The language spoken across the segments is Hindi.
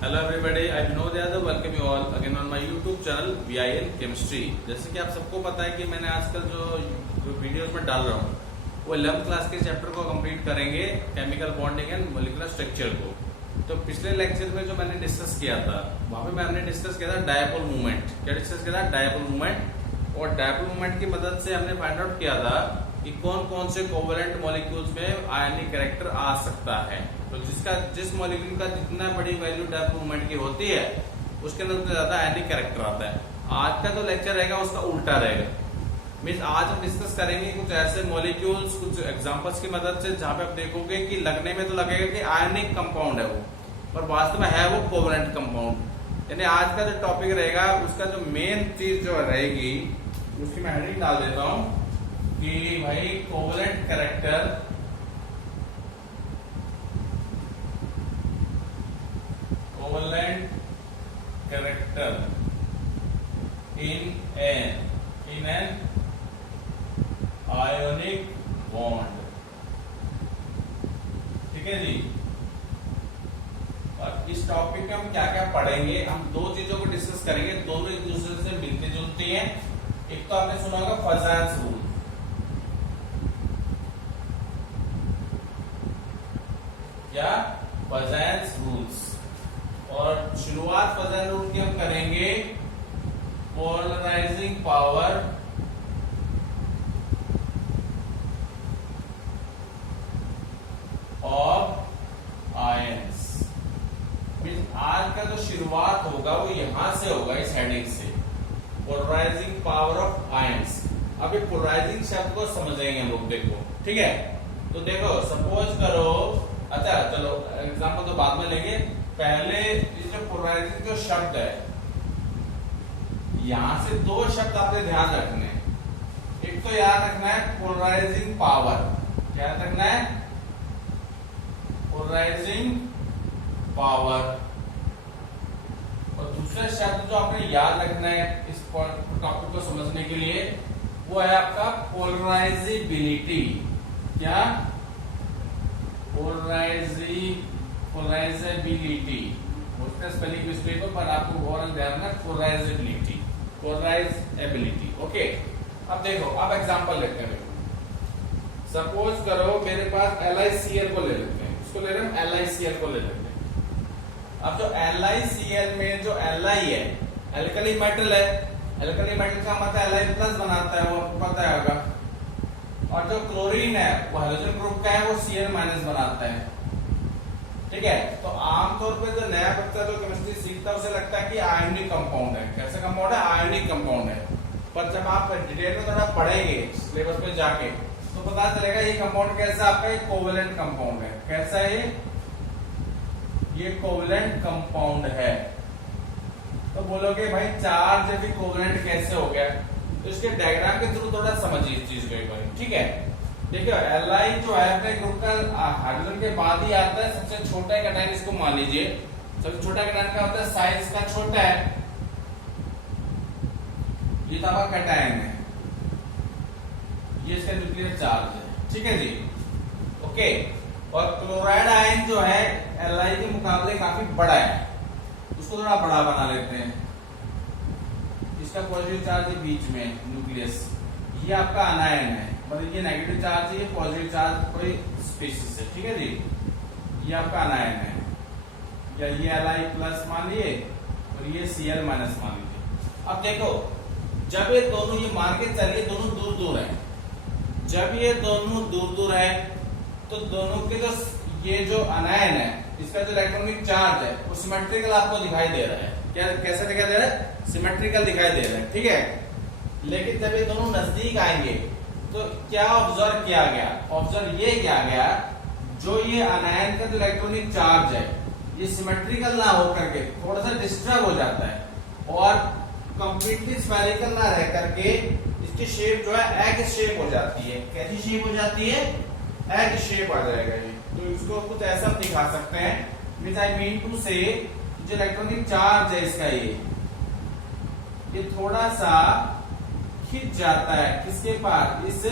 Hello everybody, I Vinod Yadav welcome you all again on my YouTube channel VIN chemistry. जैसे कि आप सबको पता है कि मैंने आजकल जो वीडियोस में डाल रहा हूँ वो 11th क्लास के चैप्टर को कंप्लीट करेंगे, chemical bonding and molecular structure को। तो पिछले लेक्चर में जो मैंने डिस्कस किया था वहां पे मैंने डिस्कस किया था डायपोल मूवमेंट। क्या डिस्कस किया था? Dipole movement. और डायपोल मूवमेंट की मदद से हमने फाइंड आउट किया था कि कौन कौन से कोवेलेंट मॉलिक्यूल्स में आयनिक कैरेक्टर आ सकता है। तो जिस मॉलिक्यूल का जितना बड़ी वैल्यू डायपोल मूवमेंट की होती है उसके अंदर ज्यादा आयनिक कैरेक्टर आता है। आज का जो लेक्चर रहेगा उसका उल्टा रहेगा। मीन्स आज हम डिस्कस करेंगे कुछ ऐसे मॉलिक्यूल्स, कुछ एग्जांपल्स की मदद से जहां पे आप देखोगे कि लगने में तो लगेगा कि आयनिक कंपाउंड है वो, पर वास्तव में है वो कोवेलेंट कंपाउंड। यानी आज का जो टॉपिक रहेगा उसका जो मेन चीज जो रहेगी उसकी मैं हेडिंग डाल देता हूं कि भाई covalent character in an ionic bond। ठीक है जी। और इस टॉपिक में हम क्या क्या पढ़ेंगे, हम दो चीजों को डिस्कस करेंगे, दोनों एक दूसरे से मिलती जुलती हैं। एक तो आपने सुना होगा फजान्स रूल, या फजान्स रूल्स। और शुरुआत फजान रूल की हम करेंगे पोलराइजिंग पावर ऑफ आयंस। आज का जो शुरुआत होगा वो यहां से होगा, इस हेडिंग से, पोलराइजिंग पावर ऑफ आयंस। अब ये पोलराइजिंग शब्द को समझेंगे हम लोग, देखो ठीक है। तो देखो सपोज करो, अच्छा चलो एग्जांपल तो बाद में लेंगे, पहले ये जो पोलराइजिंग जो शब्द है, यहां से दो शब्द आपने ध्यान रखने हैं। एक तो याद रखना है पोलराइजिंग पावर, क्या याद रखना है? Polarizing power. और दूसरा शब्द जो आपने याद रखना है इस टॉपिक को समझने के लिए वो है आपका पोलराइजिबिलिटी। क्या? पोलराइजेबिलिटी। उसका स्पेलिंग मिस्टेक हो पर आपको ओवरऑल ध्यान रखना, पोलराइजेबिलिटी, पोलराइजेबिलिटी। ओके, अब देखो, अब एग्जांपल लेते हैं। सपोज करो मेरे पास LiCl को ले लेते हैं, उसको ले रहे हैं LiCl को ले लेते हैं। अब जो LiCl में जो Li है एल्कली मेटल है, एल्कली मेटल का मतलब Li+ बनाता है, वो आपको पता होगा। और जो क्लोरीन है वो हाइड्रोजन ग्रुप का है, वो Cl- बनाता है। ठीक है। तो आमतौर पे जो नया बच्चा जो केमिस्ट्री सीखता है उसे लगता है कि आयनिक कंपाउंड है। कैसा कंपाउंड है? आयनिक कंपाउंड है। पर जब आप डिटेल में थोड़ा पढ़ेंगे सिलेबस पे जाके तो पता चलेगा ये कंपाउंड कैसा आपका एक कोवेलेंट कंपाउंड है। कैसा है ये कोवेलेंट कंपाउंड है। तो बोलोगे भाई चार्ज भी कोवेलेंट कैसे हो गया? तो इसके डायग्राम के थ्रू थोड़ा समझिए इस चीज को एक बार। ठीक है, देखिए Li जो है अपने ग्रुप का हाइड्रोजन के बाद ही आता है। सबसे छोटा कैटायन इसको मान लीजिए। सबसे छोटा कैटायन क्या होता है? साइज का छोटा है। ये तो आपका कैटायन है, ये इसका न्यूक्लियर चार्ज है। ठीक है जी, ओके। और क्लोराइड आयन जो है Li के मुकाबले काफी बड़ा है, उसको थोड़ा बड़ा बना लेते हैं। इसका पॉजिटिव चार्ज है बीच में न्यूक्लियस, ये आपका अनायन है, मतलब ये नेगेटिव चार्ज है, ये पॉजिटिव चार्ज कोई स्पीशीज है। ठीक है जी, ये आपका अनायन है, या ये Li+ मान लिए और ये Cl- मान लीजिए। अब देखो जब ये दोनों, ये मान के चलिए दोनों दूर दूर है, जब ये दोनों दूर दूर है तो दोनों के जो ये जो अनायन है इसका जो इलेक्ट्रॉनिक चार्ज है वो सिमेट्रिकल आपको दिखाई दे रहा है। क्या कैसे दिखाई दे रहा है? सिमेट्रिकल दिखाई दे रहा है। ठीक है, लेकिन जब ये दोनों नजदीक आएंगे तो क्या ऑब्जर्व किया गया? ऑब्जर्व ये किया गया जो ये अनायन का जो इलेक्ट्रॉनिक चार्ज है ये सिमेट्रिकल ना होकर के थोड़ा सा डिस्टर्ब हो जाता है और कंप्लीटली स्फेरिकल ना रह करके इसकी शेप जो है एग शेप हो जाती है। कैसी शेप हो जाती है? एग शेप आ जाएगा ये। तो इसको कुछ ऐसा दिखा सकते हैं, मींस आई मीन टू से जो इलेक्ट्रॉनिक चार्ज है इसका ये थोड़ा सा खिंच जाता है। किसके पास? इस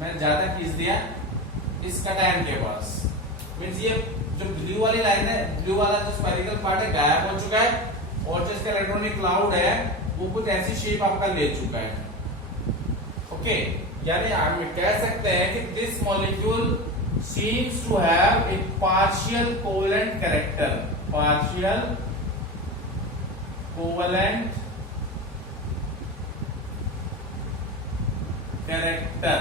मैंने ज्यादा खींच दिया इस कैटायन के पास, मीन्स ये जो ब्लू वाली लाइन है, ब्लू वाला जो स्फेरिकल पार्ट है गायब हो चुका है और जो इसका इलेक्ट्रॉनिक क्लाउड है वो कुछ ऐसी शेप आपका ले चुका है। ओके, यानी हम कह सकते हैं कि this molecule seems to have a partial covalent character, partial covalent character,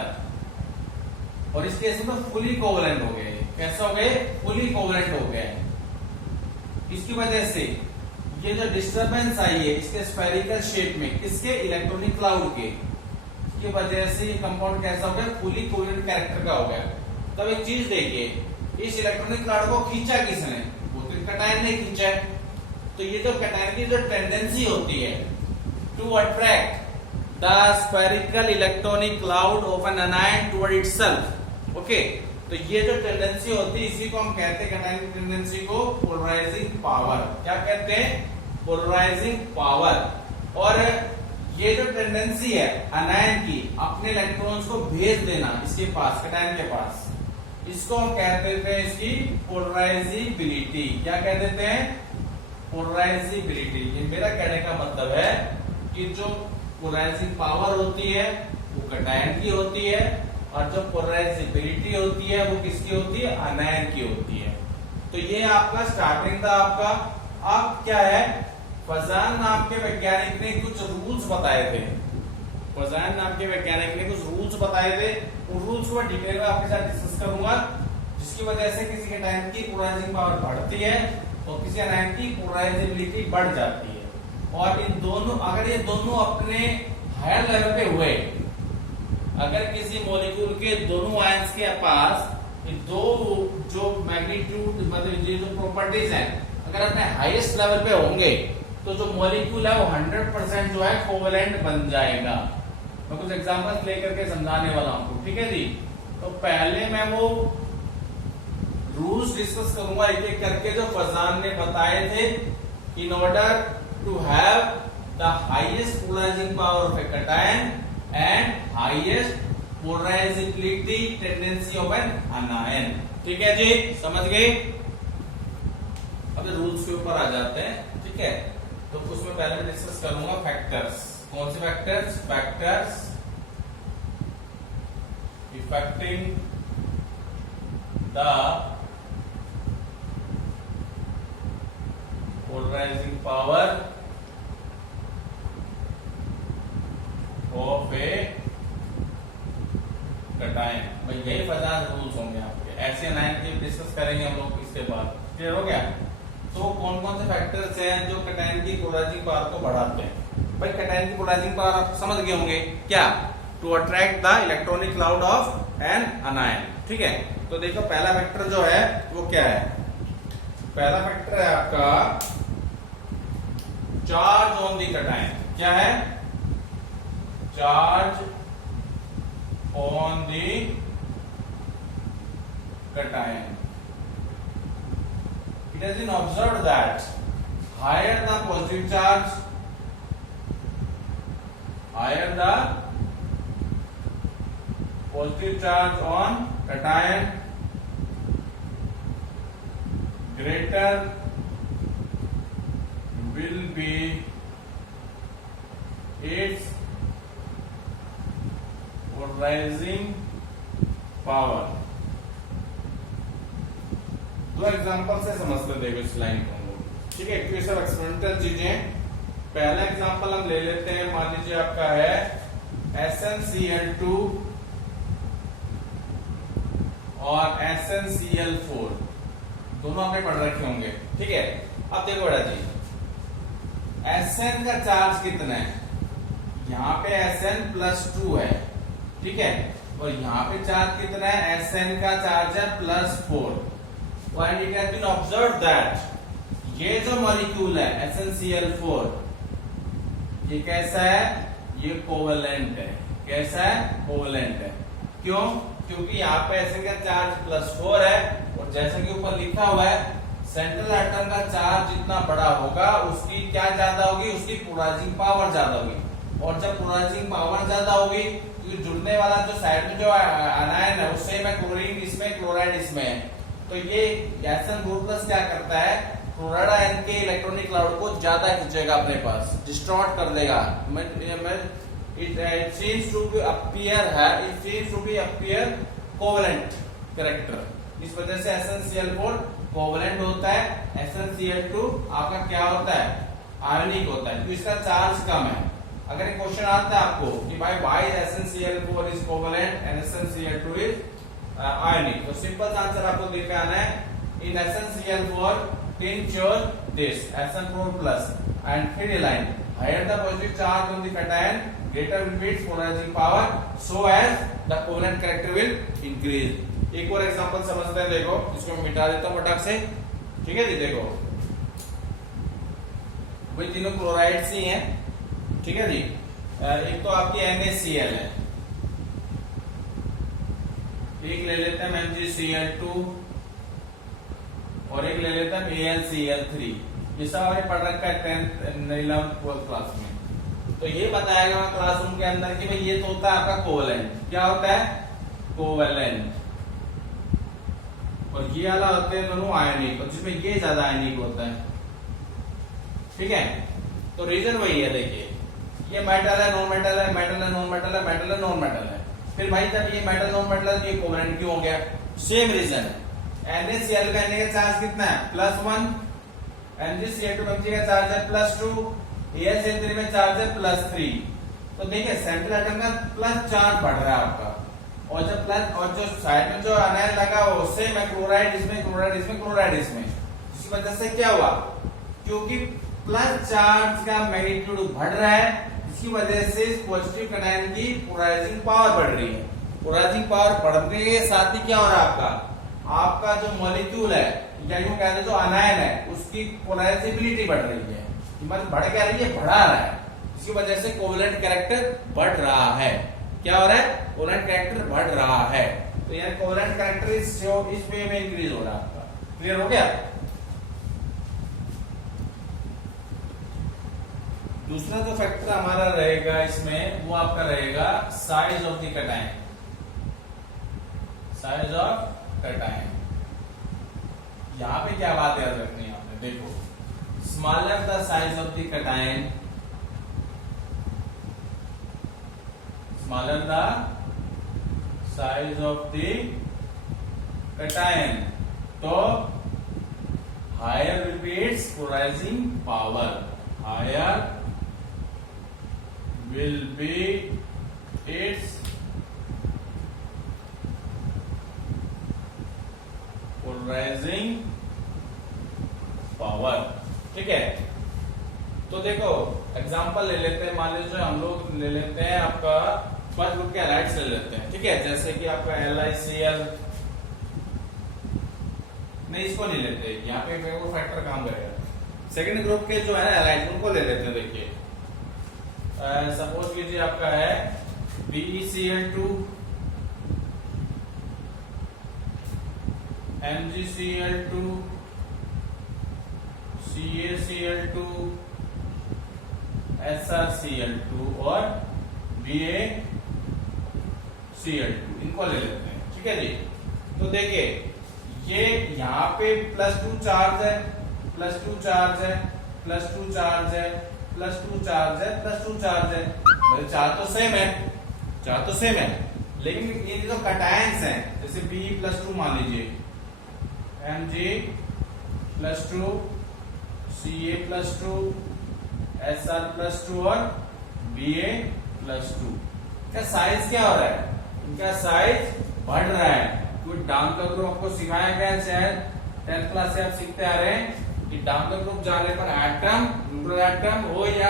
और इस केस में फुली कोवेलेंट हो गए। कैसा हो गए? फुली कोवेलेंट हो गए। इसकी वजह से ये जो डिस्टरबेंस आई है इसके स्फेरिकल शेप में, किसके? इलेक्ट्रॉनिक क्लाउड के, की वजह से ये कंपाउंड कैसा हो गया? फुली कोवेलेंट कैरेक्टर का हो गया। तब एक चीज देखिए, इस इलेक्ट्रॉनिक क्लाउड को खींचा किसने? वो तो कैटायन ने खींचा है। तो ये जो कैटायन की जो टेंडेंसी होती है to attract the spherical electronic cloud of an anion toward itself, okay, तो ये जो टेंडेंसी होती है इसी को हम कहते हैं, कैटायन की टेंडेंसी को पोलराइजिंग पावर। क्या कहते हैं? Polarizing power. और ये जो टेंडेंसी है एनायन की अपने इलेक्ट्रॉन्स को भेज देना इसके पास, कैटायन के पास, इसको हम कहते थे इसकी पोलराइजिबिलिटी। क्या कह देते हैं? पोलराइजिबिलिटी। ये मेरा कहने का मतलब है कि जो पोलराइजिंग पावर होती है वो कैटायन की होती है और जो पोलराइजिबिलिटी होती है वो किसकी होती है? एनायन की होती है। तो ये आपका स्टार्टिंग था आपका। अब क्या है? फजान नाम के वैज्ञानिक ने कुछ रूल्स बताए थे, फजान नाम के वैज्ञानिक ने कुछ रूल्स बताए थे। उन रूल्स को डिटेल में आपके साथ डिस्कस करूंगा, जिसकी वजह से किसी कैटायन की पोलराइजिंग पावर बढ़ती है और किसी एनायन की पोलराइजिबिलिटी बढ़ जाती है। और इन दोनों, अगर ये दोनों अपने हायर लेवल पे हुए, अगर किसी मॉलिक्यूल के दोनों आयंस के पास ये दो जो मैग्नीट्यूड मतलब ये जो प्रॉपर्टीज हैं अगर अपने हाईएस्ट लेवल पे होंगे तो जो मॉलिक्यूल है वो 100% जो है कोवेलेंट बन जाएगा। मैं कुछ एग्जांपल्स लेकर के समझाने वाला हूं, ठीक है जी। तो पहले मैं वो रूल्स डिस्कस करूंगा एक एक करके जो फजान ने बताए थे। In order to have the highest polarizing power of a cation and highest polarizability tendency of an anion, ठीक है जी, समझ गए। अब रूल्स के ऊपर आ जाते हैं, ठीक है। तो उसमें पहले मैं डिस्कस करूंगा फैक्टर्स। कौन से factors? Factors affecting the polarizing power of a cation. भाई यही 50 रूल्स होंगे आपके, ऐसे एनायन के डिस्कस करेंगे हम लोग इसके बाद। क्लियर हो गया? तो कौन कौन से फैक्टर्स हैं जो कैटायन की पोलराइजिंग पावर को बढ़ाते हैं? भाई कैटायन की पोलराइजिंग पावर आप समझ गए होंगे क्या? To attract the electronic cloud of an anion, ठीक है। तो देखो पहला फैक्टर जो है वो क्या है? पहला फैक्टर है आपका चार्ज ऑन द कैटायन। क्या है? charge on the cation. It has been observed that higher the positive charge, higher the positive charge on cation, greater will be its polarizing power. दो एग्जांपल से समझते देखो इस लाइन को, ठीक है। क्योंकि सब एक्सपेरिमेंटल चीजें। पहला एग्जांपल हम ले लेते हैं, मान लीजिए आपका है SnCl2 और SnCl4, दोनों आपने पढ़ रखे होंगे, ठीक है। अब देखो बेटा जी, Sn का चार्ज कितना है? यहाँ पे Sn+2 है, ठीक है। और यहाँ पे चार्ज कितना है? Sn का चार्ज है +4। और it has been observed that ये जो मॉलिक्यूल है SnCl4 ये कैसा है? ये कोवेलेंट है। कैसा है? कोवेलेंट है। क्यों? क्योंकि यहाँ पे Sn का चार्ज +4 है और जैसा कि ऊपर लिखा हुआ है सेंट्रल एटम का चार्ज जितना बड़ा होगा उसकी क्या ज्यादा होगी? उसकी पोलराइजिंग पावर ज्यादा होगी। और जब पोलराइजिंग पावर ज्यादा होगी तो जुड़ने वाला जो साइड में जो आयन है उससे में क्लोरीन इसमें क्लोराइड इसमें है, तो ये SN2+ क्या करता है, क्लोराइड आयन के इलेक्ट्रॉनिक क्लाउड को ज्यादा खींचेगा अपने पास, डिस्टॉर्ट कर देगा। It seems to be appear covalent character। इस वजह से SnCl4 कोवलेंट होता है, SnCl2 आपका क्या होता है, आयनिक होता है, तो इसका चार्ज कम है। अगर एक क्वेश्चन आता है आपको कि भाई why SnCl4 is covalent and SnCl2 is ionic, तो सिंपल आंसर आपको देख के आना है, in SnCl4 tincture this SN4+ and 3D line, higher the positive charge on the cation, greater will be its polarizing power, so as the covalent character will increase। एक और एग्जांपल समझते हैं, देखो इसको मिटा देता हूं फटाक से, ठीक है जी। देखो वही तीनों क्लोराइड्स ही हैं, ठीक है जी। एक तो आपकी NaCl है, एक ले लेते हैं MgCl2 और एक ले लेते हैं AlCl3। ये सब हमें पढ़ रखा है 10th 11th 12th क्लास में। तो ये बताया गया क्लासरूम के अंदर कि भाई ये तो होता है आपका कोवलेंट। क्या होता है, कोवलेंट। और ये वाला होते हैं दोनों आयनिक, और जिसमें ये ज्यादा आयनिक होता है, ठीक है। तो रीजन वही है, देखिए ये मेटल है, नॉन मेटल है, मेटल है, नॉन मेटल है, मेटल है, नॉन मेटल है। फिर भाई जब ये मेटल नॉन मेटल है, ये कोवलेंट क्यों हो गया, सेम रीजन है। NaCl का का चार्ज कितना है, +1, MgCl2 Mg का चार्ज है +2, AlCl3 में चार्ज है +3। तो देखिए सेंट्रल एटम का प्लस चार्ज बढ़ रहा है आपका, और जब प्लस और जो साइड में जो अनायन लगा वो सेम है, क्लोराइड इसमें, क्लोराइड इसमें, क्लोराइड इसमें। इसी वजह से क्या हुआ, क्योंकि प्लस चार्ज का मैग्नीट्यूड बढ़ रहा है, इसकी वजह से पॉजिटिव अनायन की पोलराइजिंग पावर बढ़ रही है। पोलराइजिंग पावर बढ़ने के साथ ही क्या हो रहा है, आपका जो मॉलिक्यूल है या यूं कहते हैं जो अनायन है उसकी पोलराइजेबिलिटी बढ़ रही है। मतलब बढ़ क्या रही है, बढ़ा रहा है। इसकी वजह से कोवलेंट कैरेक्टर बढ़ रहा है। क्या हो रहा है, कोवलेंट कैरेक्टर बढ़ रहा है। तो यानी कोवलेंट कैरेक्टर इस वे में इंक्रीज हो रहा है आपका। क्लियर हो गया। दूसरा जो फैक्टर हमारा रहेगा इसमें, वो आपका रहेगा size of the cation. Size of cation, यहां पे क्या बात याद रखनी है आपने, देखो smaller the size of the cation, smaller the size of the cation, तो higher will be its polarising power, higher will be its polarizing power। ठीक है, तो देखो एग्जांपल ले लेते हैं, मान लीजिए हम लोग ले लेते हैं आपका फर्स्ट ग्रुप के हैलाइड्स ले लेते हैं, ठीक है। जैसे कि आपका LiCl, नहीं इसको नहीं लेते, यहाँ पे वो फैक्टर काम करेगा। सेकंड ग्रुप के जो है ना हैलाइड्स, उनको ले लेते हैं। देखिए सपोज कीजिए आपका है BeCl2, MgCl2, CaCl2, SrCl2 और BaCl2, इनको ले लेते हैं, ठीक है जी। तो देखिए ये यहाँ पे +2 चार्ज है, +2 चार्ज है, +2 चार्ज है, +2 चार्ज है, +2 चार्ज है। भाई चार्ज तो सेम है, चार्ज तो सेम है, लेकिन ये जो कैटायंस हैं, जैसे Be+2 मान लीजिए, Mg+2, Ca+2, Sr+2 और Ba+2, क्या साइज क्या हो रहा है, इनका साइज बढ़ रहा है। क्योंकि डाउन का ग्रुप आपको सिखाया गया, शायद 10th क्लास से आप सीखते आ रहे हैं कि डाउन द ग्रुप जाने पर एटम, न्यूट्रल एटम हो या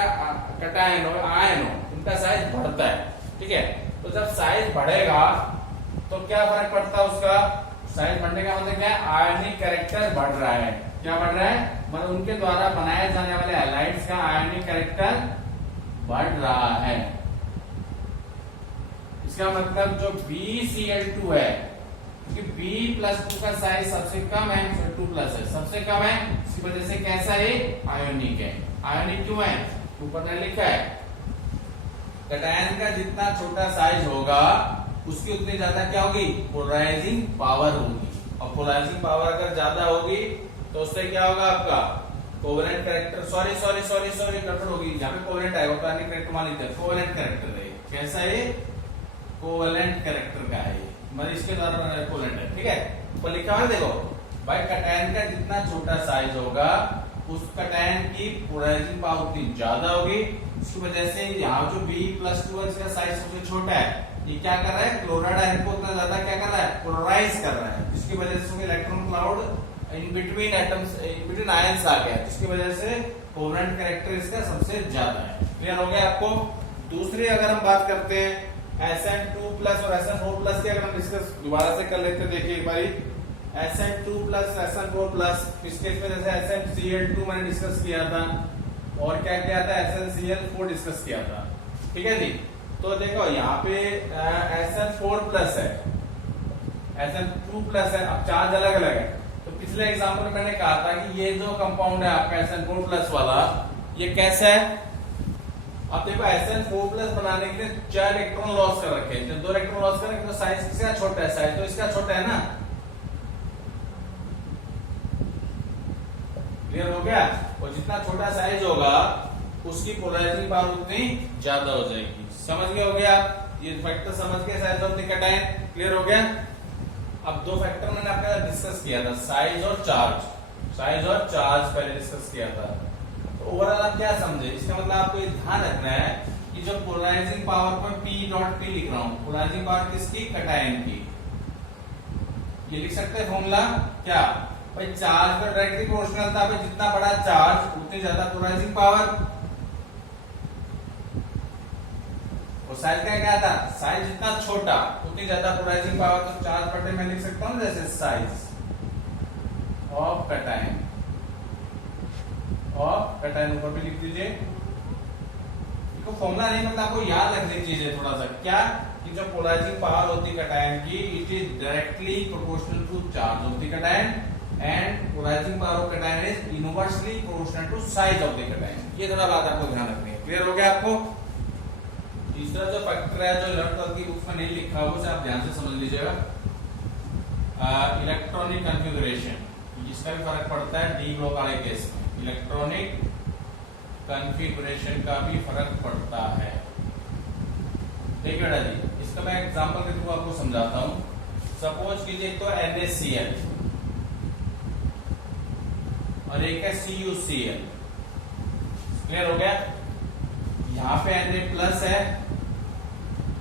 कैटायन हो, आयन हो, इनका साइज बढ़ता है, ठीक है। तो जब साइज बढ़ेगा तो क्या फर्क पड़ता है उसका, साइज बढ़ने का मतलब क्या है, आयनिक कैरेक्टर बढ़ रहा है। क्या बढ़ रहा है, मतलब उनके द्वारा बनाए जाने वाले हैलाइड्स का आयनिक कैरेक्टर बढ़ रहा है। इसका मतलब जो BeCl2 है, क्योंकि B+2 का साइज सबसे कम है, 2+ है, सबसे कम है, इसकी वजह से कैसा है, आयोनिक है। आयोनिक क्यों है, ऊपर ने लिखा है कैटायन का जितना छोटा साइज होगा उसकी उतनी ज्यादा क्या होगी, पोलराइजिंग पावर होगी। और पोलराइजिंग पावर अगर ज्यादा होगी तो उससे क्या होगा आपका कोवेलेंट कैरेक्टर, सॉरी गड़बड़ होगी, यहाँ पे कोवेलेंट आएगा, कार्बनिक कैरेक्टर मान लीजिए, कोवेलेंट कैरेक्टर है। कैसा है? कोवेलेंट कैरेक्टर का है, मतलब इसके द्वारा कोवेलेंट है, ठीक है। तो लिखा है देखो भाई, कैटायन का जितना छोटा साइज होगा उस कैटायन की पोलराइजिंग पावर उतनी ज्यादा होगी। इसकी वजह से यहाँ जो B+2 इसका साइज सबसे छोटा है, ये क्या कर रहा है? क्लोराइड आयन को उतना ज्यादा क्या कर रहा है? पोलराइज कर रहा है, जिसकी वजह से electron cloud in between atoms, in between ions आ गया, जिसकी वजह से कोवेलेंट कैरेक्टर इसका सबसे ज्यादा है। क्लियर हो गया आपको? दूसरी अगर हम बात करते हैं Sn2+ और Sn4+ की, अगर हम डिस्कस दोबारा से कर लेते हैं, देखिए एक बारी Sn2+ Sn4+, इस केस में जैसे SnCl2 मैंने डिस्कस किया था और क्या किया था? SnCl4 डिस्कस किया था, ठीक है जी। तो देखो यहाँ पे Sn4+ है, Sn2+ है, अब चार्ज अलग अलग है। तो पिछले एग्जाम्पल में मैंने कहा था कि ये जो कंपाउंड है आपका Sn4+ वाला, ये कैसा है? अब देखो Sn4+ बनाने के लिए 4 इलेक्ट्रॉन लॉस कर रखे हैं, जब 2 इलेक्ट्रॉन लॉस करेंगे तो साइज किसका छोटा है? साइज तो इसका छोटा है ना। क्लियर हो गया? और जितना छोटा साइज होगा उसकी पोलराइजिंग पावर उतनी ज्यादा हो जाएगी। समझ गए हो गया? ये फैक्टर समझ के size of the cation clear हो गया। अब 2 फैक्टर मैंने आपके साथ डिस्कस किया था, साइज और चार्ज, साइज और चार्ज पहले डिस्कस किया था। तो ओवरऑल आप क्या समझे? इसका मतलब आपको ये ध्यान रखना है कि जो पोलराइजिंग पावर पर P.P लिख रहा हूं, पोलराइजिंग पावर किसकी? कैटायन की। ये लिख सकते हैं फॉर्मूला क्या भाई? चार्ज पर डायरेक्टली प्रोपोर्शनल था, भाई जितना बड़ा चार्ज उतनी ज्यादा पोलराइजिंग पावर। और साइज का क्या था? साइज जितना छोटा उतनी ज्यादा पोलराइजिंग पावर। तो चार्ज बटे मैं लिख सकता हूं जैसे साइज ऑफ कैटायन, और कैटायन ऊपर भी लिख दीजिए। इसको फॉर्मूला नहीं, मतलब आपको याद रखनी चीजें थोड़ा सा, क्या कि जो पोलराइजिंग पावर होती है कैटायन की, it is directly proportional to charge of the cation, and polarizing power of cation is inversely proportional to size of the cation. ये थोड़ा बात आपको ध्यान रखनी है। क्लियर हो गया आपको? तीसरा जो फैक्टर है, जो 11th की बुक में नहीं लिखा हुआ, उसे आप ध्यान से समझ लीजिएगा। इलेक्ट्रॉनिक कॉन्फ़िगरेशन, जिसका भी फर्क पड़ता है डी ब्लॉक वाले केस में, इलेक्ट्रॉनिक कॉन्फ़िगरेशन का भी फर्क पड़ता है। देखिए बेटा जी, इसका मैं एग्जांपल के थ्रू आपको समझाता हूं। सपोज कीजिए तो NaCl और एक है CuCl। क्लियर हो गया? यहाँ पे Na+ है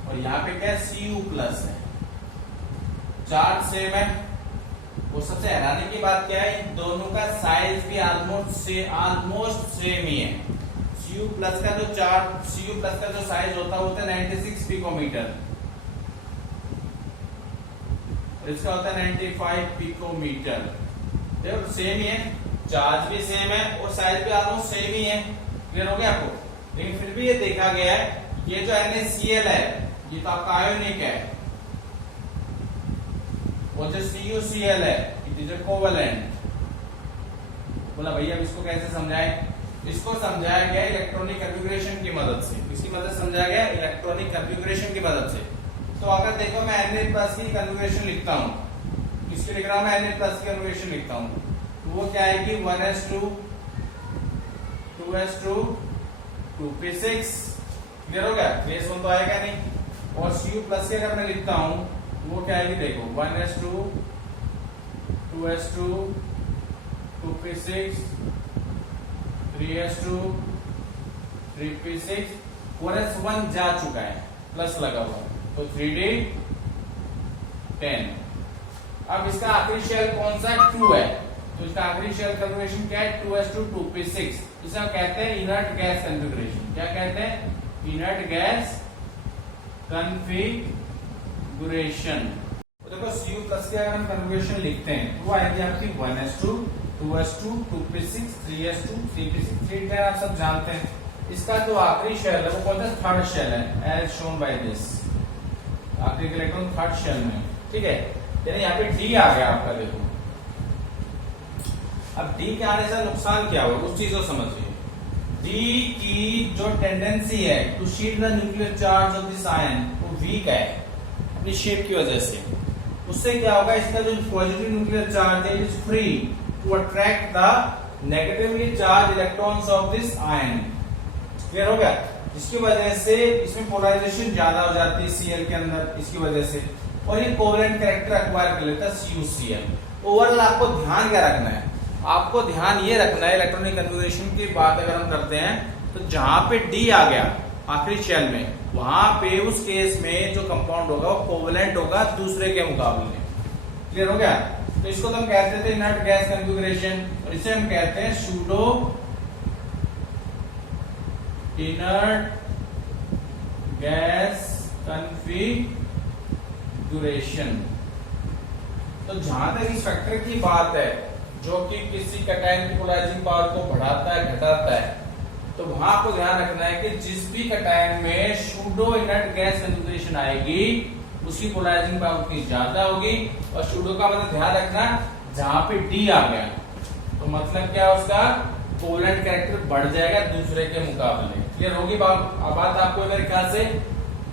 और यहाँ पे क्या है? Cu+ है। चार्ज सेम है। वो सबसे हैरानी की बात क्या है? इन दोनों का साइज भी ऑलमोस्ट सेम ही है। Cu+ का जो चार्ज, Cu+ का जो साइज होता है वो होता है 96 पिकोमीटर, और इसका होता है 95 पिकोमीटर। देखो सेम ही है, चार्ज भी सेम है और साइज भी ऑलमोस्ट सेम ही है। क्लियर हो गया आपको? लेकिन फिर भी ये देखा गया है, ये जो NaCl है ये तो आपका आयोनिक है, और जो CuCl है इट इज कोवेलेंट। बोला भैया अब इसको कैसे समझाएं? इसको समझाया गया इलेक्ट्रॉनिक कॉन्फ़िगरेशन की मदद से। किसकी मदद से समझाया गया? इलेक्ट्रॉनिक कॉन्फ़िगरेशन की मदद से। तो अगर देखो मैं Na+ की कॉन्फ़िगरेशन लिखता हूं, किसकी लिख रहा हूं? मैं Na+ की कॉन्फ़िगरेशन लिखता हूं, तो वो क्या है कि 1s2 2s2 2p6। क्लियर हो गया? केस 1 तो आएगा नहीं। और Cu+ के अगर मैं लिखता हूं तो वो क्या आएगी? देखो 1s2 2s2 2p6 3s2 3p6, 4s1 जा चुका है, प्लस लगा हुआ, तो 3d10। अब इसका आखिरी शेल कौन सा? 2 है, तो इसका आखिरी शेल कॉन्फ़िगरेशन क्या है? 2s2 2p6। इसे हम कहते हैं इनर्ट गैस कॉन्फ़िगरेशन। क्या कहते हैं? Inert gas configuration. देखो Cu+ की अगर हम कॉन्फ़िगरेशन लिखते हैं तो वो आएगी आपकी 1s2 2s2 2p6 3s2 3p6 3d10 आप सब जानते हैं। इसका जो आखिरी शेल है वो कौन सा? थर्ड शेल है, एज शोन बाय दिस। आखिरी इलेक्ट्रॉन थर्ड शेल में, ठीक है। यानी यहाँ पे D आ गया आपका। देखो अब D के आने से नुकसान क्या होगा उस चीज को समझिए। D की जो टेंडेंसी है to shield the nuclear charge of this ion वो वीक है अपनी शेप की वजह से। उससे क्या होगा, इसका जो पॉजिटिव न्यूक्लियर चार्ज है is free to attract the negatively charged electrons of this ion. Clear हो गया? जिसकी वजह से इसमें पोलराइजेशन ज्यादा हो जाती है Cl के अंदर, इसकी वजह से, और ये कोवेलेंट कैरेक्टर एक्वायर कर लेता है CuCl। ओवरऑल आपको ध्यान क्या रखना है, आपको ध्यान ये रखना है इलेक्ट्रॉनिक कन्फिगरेशन की बात अगर हम करते हैं तो जहां पे D आ गया आखिरी शेल में, वहां पे उस केस में जो कंपाउंड होगा वो कोवेलेंट होगा दूसरे के मुकाबले। क्लियर हो गया? तो इसको तो हम कहते थे इनर्ट गैस कन्फिगरेशन, और इसे हम कहते हैं सूडो इनर्ट गैस कन्फिगरेशन। तो जहां तक इस फैक्टर की बात है जो कि किसी कैटायन की पोलराइजिंग पावर को बढ़ाता है घटाता है, तो वहां आपको ध्यान रखना है कि जिस भी कैटायन में सूडो इनर्ट गैस कन्फिगरेशन आएगी उसकी पोलराइजिंग पावर की ज्यादा होगी, और सूडो का मतलब ध्यान रखना जहां पे D आ गया तो मतलब क्या उसका कोवेलेंट कैरेक्टर बढ़ जाएगा दूसरे के मुकाबले। क्लियर होगी बात आपको मेरे ख्याल से?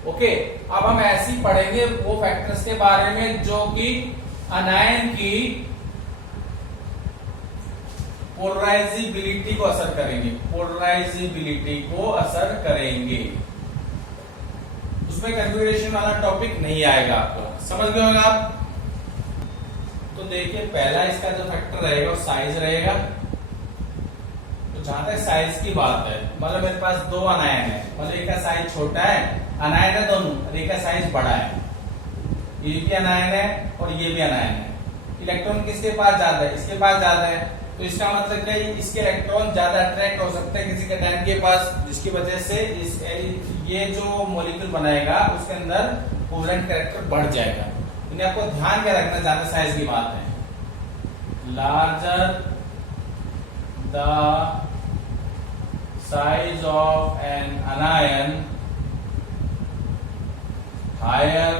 ओके, अब हम ऐसे ही पढ़ेंगे वो फैक्टर्स के बारे में जो कि अनायन की पोलराइजिबिलिटी को असर करेंगे, पोलराइजिबिलिटी को असर करेंगे। उसमें कन्फिगरेशन वाला टॉपिक नहीं आएगा आपको, समझ गए होंगे आप? तो देखिए पहला इसका जो फैक्टर रहेगा वो साइज रहेगा। तो जहां तक साइज की बात है, मतलब मेरे पास दो अनायन है, मतलब एक का साइज छोटा है, अनायन है दोनों, और एक का साइज बड़ा है। ये भी अनायन है और ये भी अनायन है। इलेक्ट्रॉन किसके पास ज्यादा है? इसके पास ज्यादा है, तो इसका मतलब क्या, इसके इलेक्ट्रॉन ज्यादा अट्रैक्ट हो सकते हैं किसी कैटायन के पास, जिसकी वजह से ये जो मॉलिक्यूल बनाएगा उसके अंदर कोवेलेंट कैरेक्टर बढ़ जाएगा। इन्हें आपको ध्यान क्या रखना, ज्यादा साइज की बात है। Larger the size of an anion higher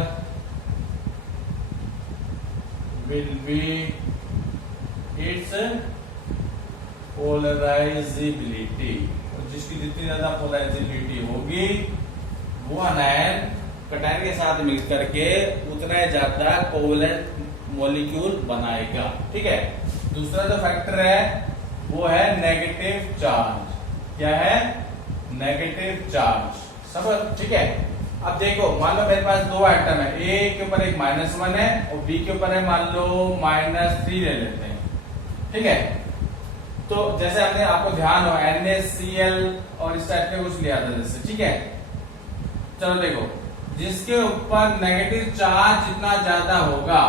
will be its पोलराइजिबिलिटी, और जिसकी जितनी ज्यादा पोलराइजिबिलिटी होगी वो अनायन कैटायन के साथ मिल करके उतना ज्यादा कोवेलेंट मॉलिक्यूल बनाएगा। ठीक है? दूसरा जो फैक्टर है वो है नेगेटिव चार्ज। क्या है? Negative charge. सब ठीक है? अब देखो, मान लो मेरे पास दो आइटम है, ए के ऊपर एक -1 है और बी के ऊपर है मान लो -3 ले लेते हैं। ठीक है? तो जैसे हमने आपको ध्यान हो NaCl और इस टाइप के कुछ लिया था जैसे। ठीक है? चलो देखो, जिसके ऊपर नेगेटिव चार्ज जितना ज्यादा होगा,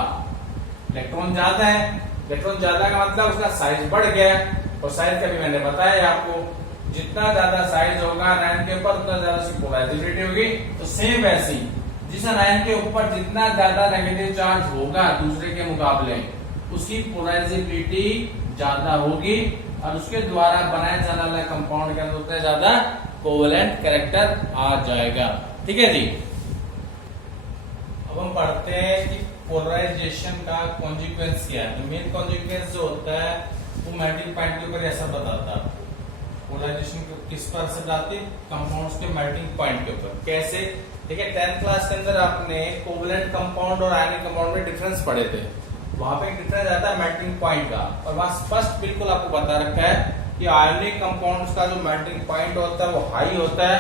इलेक्ट्रॉन ज्यादा है, इलेक्ट्रॉन ज्यादा का मतलब उसका साइज बढ़ गया, और साइज का भी मैंने बताया आपको, जितना ज्यादा साइज होगा अनायन के ऊपर उतना ज्यादा उसकी पोलराइजिबिलिटी होगी। तो सेम वैसी जिस अनायन के ऊपर जितना ज्यादा नेगेटिव चार्ज होगा दूसरे के मुकाबले, उसकी पोलराइजिबिलिटी ज्यादा होगी, और उसके द्वारा बनाया जाने वाला कंपाउंड के अंदर उतना ज्यादा कोवेलेंट कैरेक्टर आ जाएगा। ठीक है जी? अब हम पढ़ते हैं कि पोलराइजेशन का कॉन्सिक्वेंस क्या है। तो मेन कॉन्सिक्वेंस जो होता है वो मेल्टिंग पॉइंट के ऊपर असर बताता है। पोलराइजेशन किस पर असर डालती है? कंपाउंड्स के मेल्टिंग पॉइंट के ऊपर। कैसे? देखिए 10th क्लास के अंदर आपने कोवेलेंट कंपाउंड और आयनिक कंपाउंड में डिफरेंस पढ़े थे। वहां पे एक डिफरेंस आता है मेल्टिंग पॉइंट का, और वहां स्पष्ट बिल्कुल आपको बता रखा है कि आयनिक कंपाउंड्स का जो मेल्टिंग पॉइंट होता है वो हाई होता है,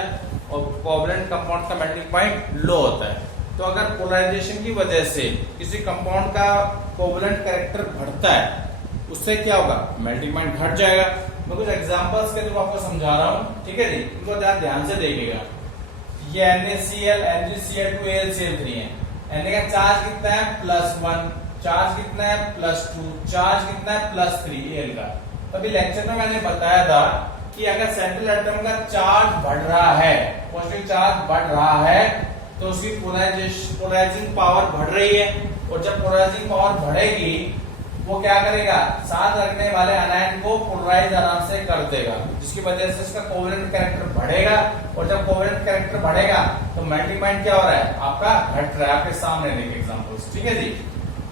और कोवेलेंट कंपाउंड का मेल्टिंग पॉइंट लो होता है। तो अगर पोलराइजेशन की वजह से किसी कंपाउंड का कोवेलेंट कैरेक्टर बढ़ता है, उससे क्या होगा? मेल्टिंग पॉइंट घट जाएगा। मैं कुछ एग्जांपल्स के थ्रू आपको समझा रहा हूं। ठीक है जी? इनको ध्यान से देखिएगा। ये NaCl, NgCl2, AlCl3 है। Na का चार्ज कितना है? +1। चार्ज कितना है? +2। चार्ज कितना है? +3 Al का। तो अभी लेक्चर में मैंने बताया था कि अगर सेंट्रल एटम का चार्ज बढ़ रहा है, पॉजिटिव चार्ज बढ़ रहा है, तो उसकी पोलराइजिंग पावर बढ़ रही है, और जब पोलराइजिंग पावर बढ़ेगी वो क्या करेगा? साथ रखने वाले अनायन को पोलराइज आराम से कर देगा, जिसकी वजह से उसका कोवेलेंट कैरेक्टर बढ़ेगा, और जब कोवेलेंट कैरेक्टर बढ़ेगा तो मेल्टिंग पॉइंट क्या हो रहा है? आपका घट रहा है। आपके सामने देखिए एग्जांपल्स। ठीक है जी?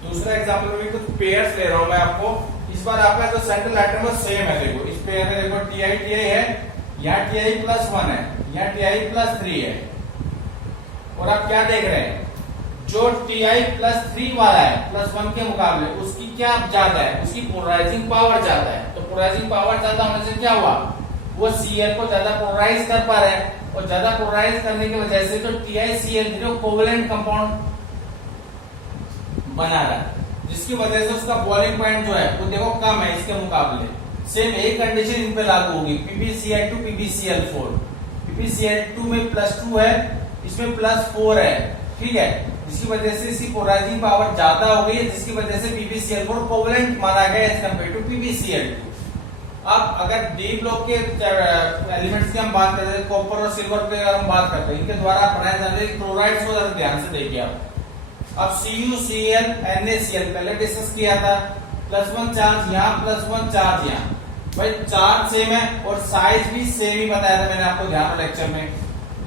दूसरा एग्जांपल में भी कुछ पेयर्स ले रहा हूं मैं आपको। इस बार आपका जो सेंट्रल एटम है सेम है। देखो इस पेयर में देखो Ti है, यहाँ Ti+1 है, यहाँ Ti+3 है, और आप क्या देख रहे हैं? जो Ti+3 वाला है +1 के मुकाबले उसकी क्या ज्यादा है, उसकी पोलराइजिंग पावर ज्यादा है। तो पोलराइजिंग पावर ज्यादा होने से क्या हुआ, वो Cl को ज्यादा पोलराइज कर पा रहा है, और ज्यादा पोलराइज करने की वजह से तो TiCl3 कोवेलेंट कंपाउंड बना रहा है, जिसकी वजह से उसका बॉइलिंग पॉइंट जो है वो देखो कम है इसके मुकाबले। सेम एक कंडीशन इन पे लागू होगी, PbCl2 PbCl4। PbCl2 में +2 है, इसमें +4 है, ठीक है, जिसकी वजह से इसकी पोलराइजिंग पावर ज्यादा हो गई है, जिसकी वजह से PbCl4 कोवेलेंट माना गया एज कंपेयर टू PbCl2। अब अगर डी ब्लॉक के एलिमेंट्स की हम बात करते हैं, कॉपर और सिल्वर की अगर हम बात करते हैं, इनके द्वारा बनाए जाने वाले क्लोराइड्स को जरा ध्यान से देखिए आप। अब CuCl NaCl पहले डिस्कस किया था, +1 चार्ज यहाँ, +1 चार्ज यहाँ, भाई चार्ज सेम है और साइज भी सेम ही बताया था मैंने आपको ध्यान लेक्चर में।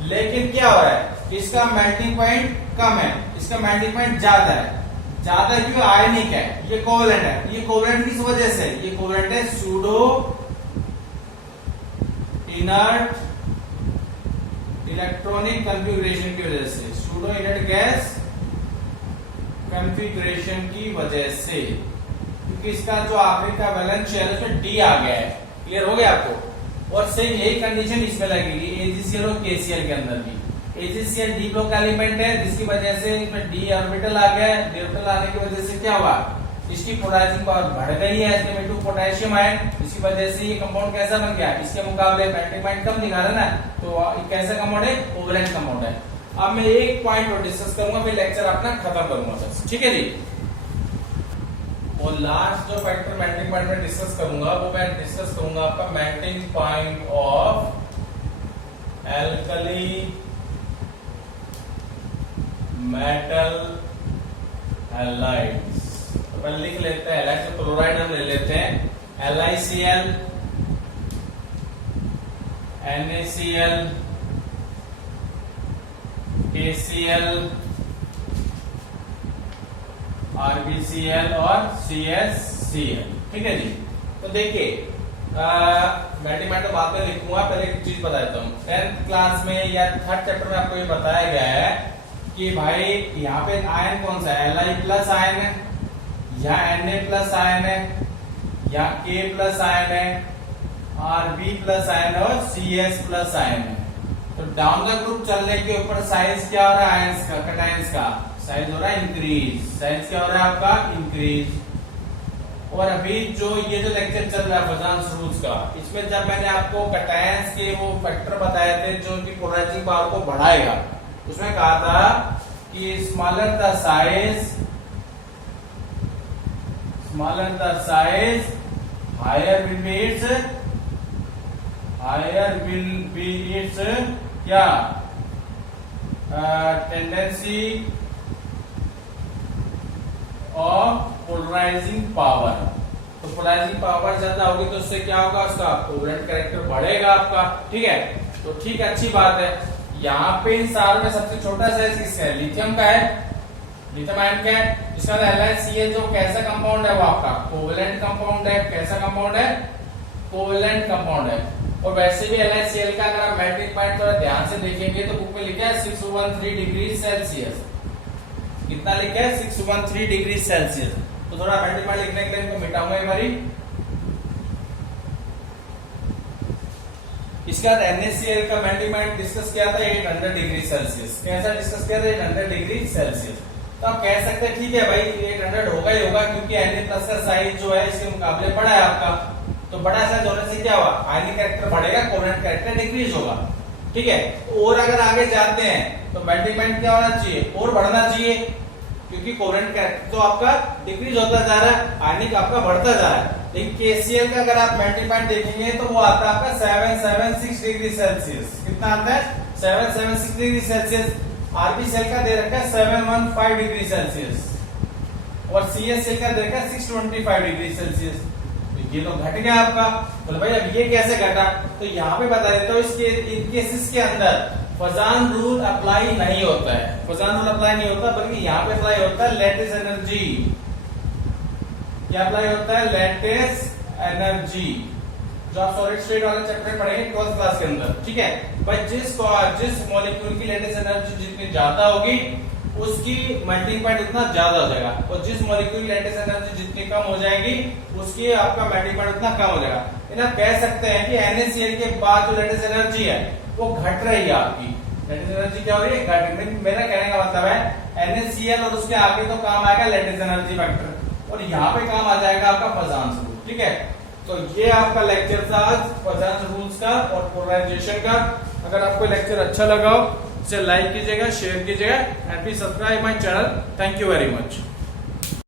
लेकिन क्या हो रहा है, इसका मेल्टिंग पॉइंट कम है, इसका मेल्टिंग पॉइंट ज्यादा है। ज्यादा क्यों, आयनिक है, ये कोवेलेंट है। ये कोवेलेंट किस वजह से, ये कोवेलेंट है सूडो इनर्ट इलेक्ट्रॉनिक कॉन्फ़िगरेशन की वजह से, सूडो इनर्ट गैस कॉन्फ़िगरेशन की वजह से, क्योंकि इसका जो आखिरी का वैलेंस शेल है उसमें डी आ गया है। क्लियर हो गया आपको। और सेम यही कंडीशन इसमें लगेगी AgCl और KCl के अंदर भी। AgCl डी ब्लॉक एलिमेंट है, जिसकी वजह से इसमें डी ऑर्बिटल आ गया है। डी ऑर्बिटल आने की वजह से क्या हुआ, इसकी पोलराइजिंग पावर बढ़ गई है, Sm2 पोटेशियम आयन, इसकी वजह से ये कंपाउंड कैसा बन गया, इसके मुकाबले मेल्टिंग पॉइंट कम दिखा रहा है ना, तो कैसा कंपाउंड है, कोवेलेंट कंपाउंड है। अब मैं एक पॉइंट और डिस्कस करूंगा, फिर लेक्चर अपना खत्म करूंगा बस, ठीक है जी। और लास्ट जो फैक्टर मेल्टिंग पॉइंट में डिस्कस करूंगा, वो मैं डिस्कस करूंगा आपका melting point of alkali metal halides. तो पहले लिख लेते हैं, हैलाइड से क्लोराइड हम ले लेते हैं, LiCl NaCl KCl RbCl और CsCl, ठीक है जी। तो देखिए मेल्टिंग पॉइंट तो बाद में लिखूंगा, पहले एक चीज बता देता हूँ। 10th क्लास में या 3rd चैप्टर में आपको ये बताया गया है कि भाई यहाँ पे आयन कौन सा है, Li+ आयन है, यहाँ Na+ आयन है, यहाँ K+ आयन है, Rb+ आयन है और Cs+ आयन है। तो डाउन द ग्रुप चलने के ऊपर साइज क्या हो रहा है, आयंस का, कैटायंस का साइज हो रहा है इंक्रीज। साइज क्या हो रहा है आपका, इंक्रीज। और अभी जो ये जो लेक्चर चल रहा है फजान्स रूल्स का, इसमें जब मैंने आपको कैटायंस के वो फैक्टर बताए थे जो उनकी पोलराइजिंग पावर को बढ़ाएगा, उसमें कहा था कि smaller the size higher will be its क्या टेंडेंसी ऑफ पोलराइजिंग पावर। तो पोलराइजिंग पावर ज्यादा होगी तो उससे क्या होगा, उसका कोवेलेंट कैरेक्टर बढ़ेगा आपका, ठीक है। तो ठीक है, अच्छी बात है। यहाँ पे इन सारों में सबसे छोटा साइज किसका है, लिथियम का है, लिथियम आयन का है। इसका LiCl जो कैसा कंपाउंड है वो आपका कोवेलेंट कंपाउंड है। कैसा कंपाउंड है, कोवेलेंट कंपाउंड है। और वैसे भी LiCl का अगर आप मेल्टिंग पॉइंट थोड़ा ध्यान से देखेंगे तो बुक में लिखा है 613 डिग्री सेल्सियस। कितना लिखा है, 613 डिग्री सेल्सियस। तो थोड़ा मेल्टिंग पॉइंट लिखने के लिए इनको मिटाऊंगा एक बारी। इसके बाद NaCl का मेल्टिंग पॉइंट डिस्कस किया था 800 डिग्री सेल्सियस। कैसा डिस्कस किया था, 800 डिग्री सेल्सियस। तो आप कह सकते हैं ठीक है भाई 800 होगा ही होगा, क्योंकि Na+ का साइज जो है इसके मुकाबले बड़ा है आपका। तो बड़ा साइज होने से क्या हुआ, आयनिक कैरेक्टर बढ़ेगा, कोवेलेंट कैरेक्टर डिक्रीज होगा, ठीक है। और अगर आगे जाते हैं तो मेल्टिंग पॉइंट क्या होना चाहिए, और बढ़ना चाहिए, क्योंकि कोवेलेंट कैरेक्टर तो आपका डिक्रीज होता जा रहा है, आयनिक आपका बढ़ता जा रहा है। लेकिन KCl का अगर आप मेल्टिंग पॉइंट देखेंगे तो वो आता है आपका 776 डिग्री सेल्सियस। कितना आता है, 776 डिग्री सेल्सियस। RbCl का दे रखा है 715 डिग्री सेल्सियस और CsCl का दे रखा है 625 डिग्री सेल्सियस। ये तो घट गया आपका। तो भाई अब ये कैसे घटा, तो यहाँ पे बता देता हूँ, इसके इन केसेस के अंदर फजान रूल अप्लाई नहीं होता है। फजान रूल अप्लाई नहीं होता, बल्कि यहाँ पे अप्लाई होता है लैटिस एनर्जी। क्या अप्लाई होता है, लैटिस एनर्जी, जो आप सॉलिड स्टेट वाले चैप्टर पढ़ेंगे 12th क्लास के अंदर, ठीक है। भाई जिस मॉलिक्यूल की लैटिस एनर्जी जितनी ज्यादा होगी उसकी मेल्टिंग पॉइंट उतना ज्यादा हो जाएगा, और जिस मॉलिक्यूल लैटिस एनर्जी जितनी कम हो जाएगी उसकी आपका मेल्टिंग पॉइंट उतना कम हो जाएगा। इन्हें आप कह सकते हैं कि NaCl के बाद जो लैटिस एनर्जी है वो घट रही है आपकी। लैटिस एनर्जी क्या हो रही है? घट। मेरा कहने का मतलब है NaCl और उसके आगे तो काम आएगा लैटिस एनर्जी फैक्टर, और यहाँ पे काम आ जाएगा आपका पजांस रूल। ठीक है, तो ये आपका लेक्चर था आज पजांस रूल्स का और पोलराइजेशन का। अगर आपको लेक्चर अच्छा लगा हो इसे लाइक कीजिएगा, शेयर कीजिएगा and please subscribe my channel. Thank you very much.